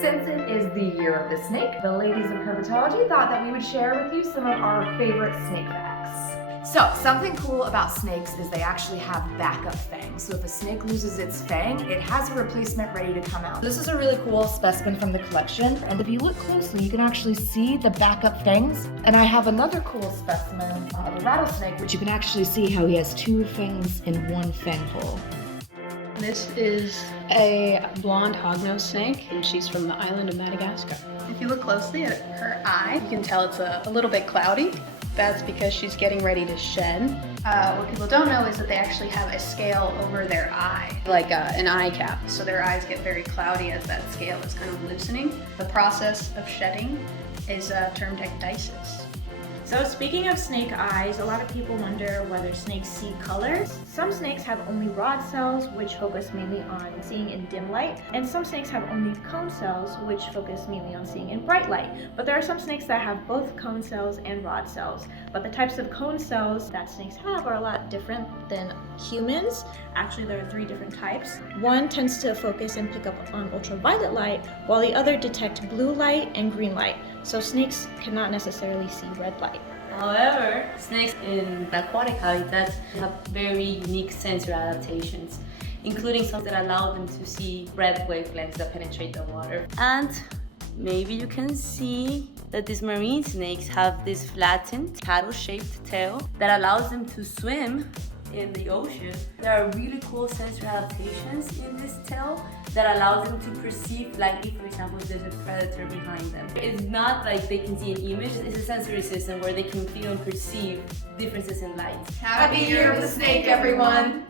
Since it is the year of the snake, the ladies of herpetology thought that we would share with you some of our favorite snake facts. So, something cool about snakes is they actually have backup fangs. So if a snake loses its fang, it has a replacement ready to come out. This is a really cool specimen from the collection, and if you look closely, you can actually see the backup fangs. And I have another cool specimen of a rattlesnake, which you can actually see how he has two fangs in one fang hole. This is a blonde hognose snake, and she's from the island of Madagascar. If you look closely at her eye, you can tell it's a little bit cloudy. That's because she's getting ready to shed. What people don't know is that they actually have a scale over their eye, like an eye cap. So their eyes get very cloudy as that scale is kind of loosening. The process of shedding is termed ecdysis. So speaking of snake eyes, a lot of people wonder whether snakes see colors. Some snakes have only rod cells, which focus mainly on seeing in dim light, and some snakes have only cone cells, which focus mainly on seeing in bright light. But there are some snakes that have both cone cells and rod cells. But the types of cone cells that snakes have are a lot different than humans. Actually, there are 3 different types. One tends to focus and pick up on ultraviolet light, while the other detect blue light and green light. So snakes cannot necessarily see red light. However, snakes in aquatic habitats have very unique sensory adaptations, including some that allow them to see red wavelengths that penetrate the water. And maybe you can see that these marine snakes have this flattened, paddle-shaped tail that allows them to swim in the ocean. There are really cool sensory adaptations in this tail that allows them to perceive light if, for example, there's a predator behind them. It's not like they can see an image, it's a sensory system where they can feel and perceive differences in light. Happy Year of the Snake, everyone!